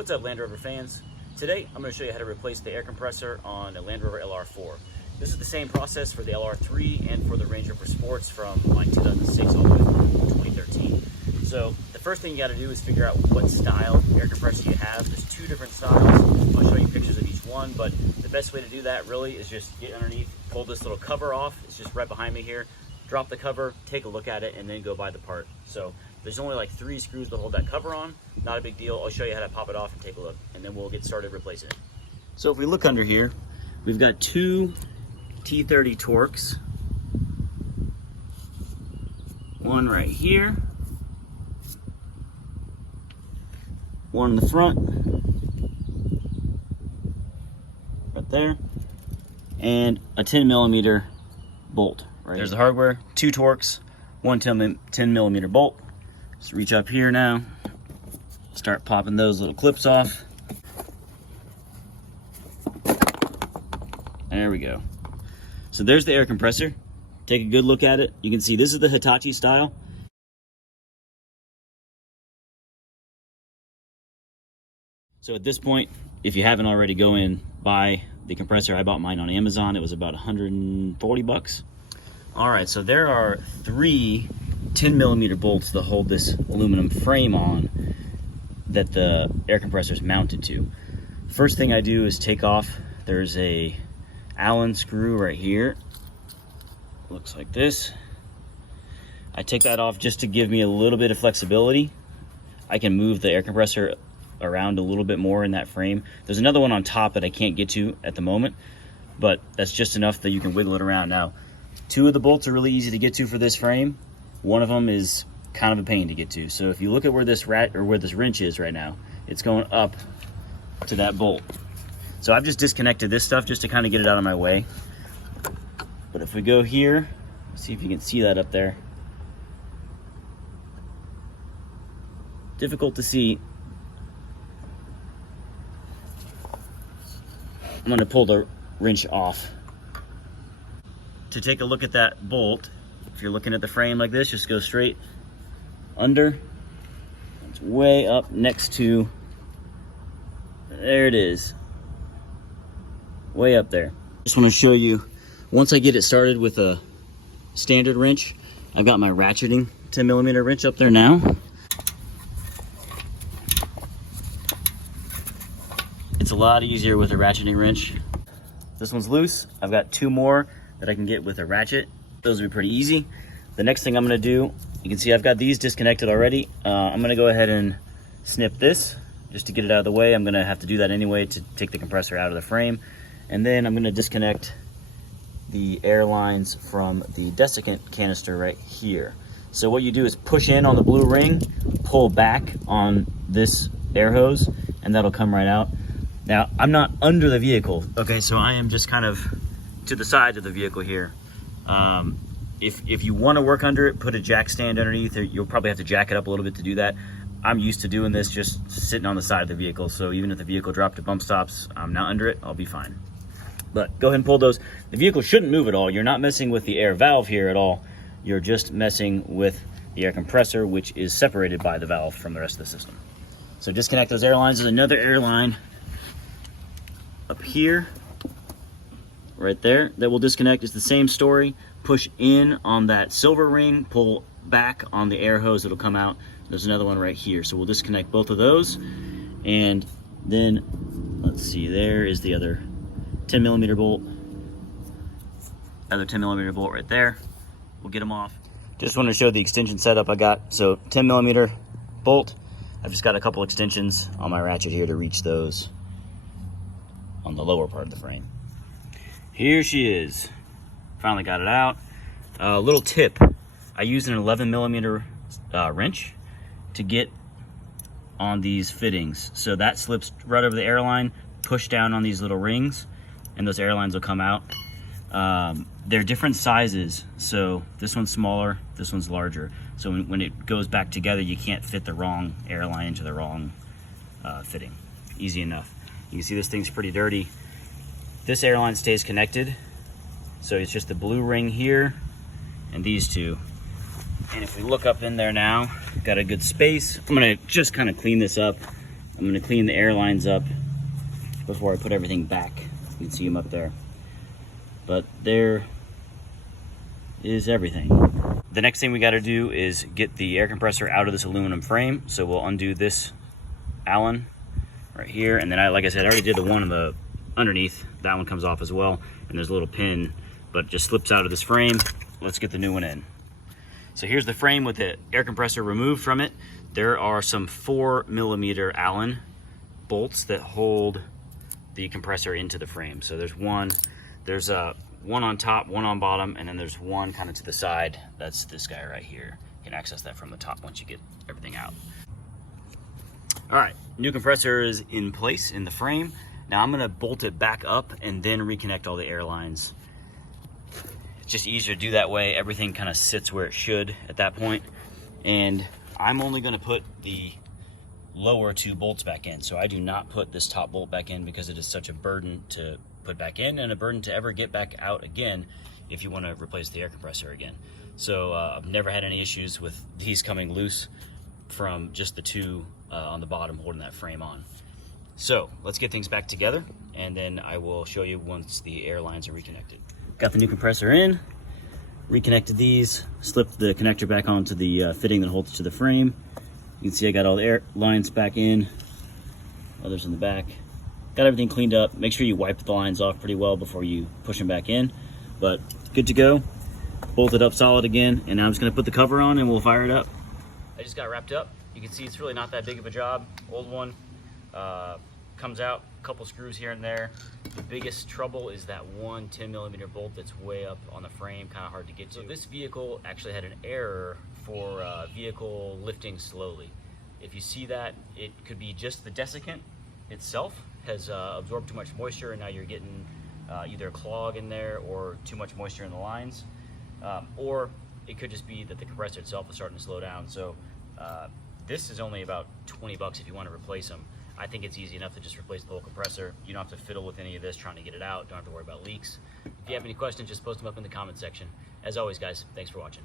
What's up, Land Rover fans? Today I'm going to show you how to replace the air compressor on a Land Rover LR4. This is the same process for the LR3 and for the Range Rover Sports from like 2006 all the way through 2013. So the first thing you got to do is figure out what style air compressor you have. There's two different styles. I'll show you pictures of each one, but the best way to do that really is just get underneath, pull this little cover off. It's just right behind me here. Drop the cover, take a look at it, and then go buy the part. So there's only like 3 screws to hold that cover on. Not a big deal. I'll show you how to pop it off and take a look, and then we'll get started replacing it. So if we look under here, we've got 2 T30 Torx. One right here. One in the front. Right there. And a 10mm bolt. Right. There's the hardware, 2 Torx, 1 10mm bolt. Just reach up here now, start popping those little clips off. There we go. So there's the air compressor. Take a good look at it. You can see this is the Hitachi style. So at this point, if you haven't already, go in, buy the compressor. I bought mine on Amazon. It was about 140 bucks. All right, so there are 3 10mm bolts that hold this aluminum frame on that the air compressor is mounted to. First thing I do is take off, there's a Allen screw right here. Looks like this. I take that off just to give me a little bit of flexibility. I can move the air compressor around a little bit more in that frame. There's another one on top that I can't get to at the moment, but that's just enough that you can wiggle it around. Now, 2 of the bolts are really easy to get to for this frame. One of them is kind of a pain to get to. So if you look at where this wrench is right now, it's going up to that bolt. So I've just disconnected this stuff just to kind of get it out of my way. But if we go here, see if you can see that up there. Difficult to see. I'm going to pull the wrench off. To take a look at that bolt, if you're looking at the frame like this, just go straight under. It's way up next to, there it is, way up there. Just want to show you, once I get it started with a standard wrench, I've got my ratcheting 10mm wrench up there now. It's a lot easier with a ratcheting wrench. This one's loose. I've got 2 more that I can get with a ratchet. Those will be pretty easy. The next thing I'm gonna do, you can see I've got these disconnected already. I'm gonna go ahead and snip this just to get it out of the way. I'm gonna have to do that anyway to take the compressor out of the frame. And then I'm gonna disconnect the airlines from the desiccant canister right here. So what you do is push in on the blue ring, pull back on this air hose, and that'll come right out. Now, I'm not under the vehicle, okay, so I am just kind of to the side of the vehicle here. If you want to work under it, put a jack stand underneath. You'll probably have to jack it up a little bit to do that. I'm used to doing this just sitting on the side of the vehicle, so even if the vehicle dropped to bump stops, I'm not under it, I'll be fine. But go ahead and pull those. The vehicle shouldn't move at all. You're not messing with the air valve here at all. You're just messing with the air compressor, which is separated by the valve from the rest of the system. So disconnect those air lines. There's another air line up here, right there, that will disconnect. It's the same story. Push in on that silver ring, pull back on the air hose, it'll come out. There's another one right here, so we'll disconnect both of those. And then let's see, there is the other 10mm bolt, other 10mm bolt right there. We'll get them off. Just want to show the extension setup I got. So 10mm bolt. I've just got a couple extensions on my ratchet here to reach those on the lower part of the frame. Here she is. Finally got it out. Little tip, I use an 11mm wrench to get on these fittings. So that slips right over the airline, push down on these little rings, and those airlines will come out. They're different sizes, so this one's smaller, this one's larger. So when it goes back together, you can't fit the wrong airline into the wrong fitting. Easy enough. You can see this thing's pretty dirty. This airline stays connected, so it's just the blue ring here and these 2. And if we look up in there now, got a good space. I'm gonna just kind of clean this up. I'm gonna clean the airlines up before I put everything back. You can see them up there. But there is everything. The next thing we gotta do is get the air compressor out of this aluminum frame. So we'll undo this Allen right here. And then like I said, I already did the one on the underneath. That one comes off as well. And there's a little pin, but it just slips out of this frame. Let's get the new one in. So here's the frame with the air compressor removed from it. There are some 4mm Allen bolts that hold the compressor into the frame. So there's one on top, one on bottom, and then there's one kind of to the side. That's this guy right here. You can access that from the top once you get everything out. All right, new compressor is in place in the frame. Now I'm gonna bolt it back up and then reconnect all the air lines. It's just easier to do that way. Everything kind of sits where it should at that point. And I'm only gonna put the lower 2 bolts back in. So I do not put this top bolt back in because it is such a burden to put back in and a burden to ever get back out again if you want to replace the air compressor again. So I've never had any issues with these coming loose from just the 2 on the bottom holding that frame on. So let's get things back together and then I will show you once the air lines are reconnected. Got the new compressor in, reconnected these, slipped the connector back onto the fitting that holds to the frame. You can see I got all the air lines back in, others in the back. Got everything cleaned up. Make sure you wipe the lines off pretty well before you push them back in. But good to go. Bolted up solid again, and now I'm just gonna put the cover on and we'll fire it up. I just got wrapped up. You can see it's really not that big of a job. Old one comes out, a couple screws here and there. The biggest trouble is that one 10mm bolt that's way up on the frame, kind of hard to get to. So this vehicle actually had an error for vehicle lifting slowly. If you see that, it could be just the desiccant itself has absorbed too much moisture and now you're getting either a clog in there or too much moisture in the lines. Or it could just be that the compressor itself is starting to slow down. So this is only about 20 bucks if you want to replace them. I think it's easy enough to just replace the whole compressor. You don't have to fiddle with any of this trying to get it out. Don't have to worry about leaks. If you have any questions, just post them up in the comment section. As always, guys, thanks for watching.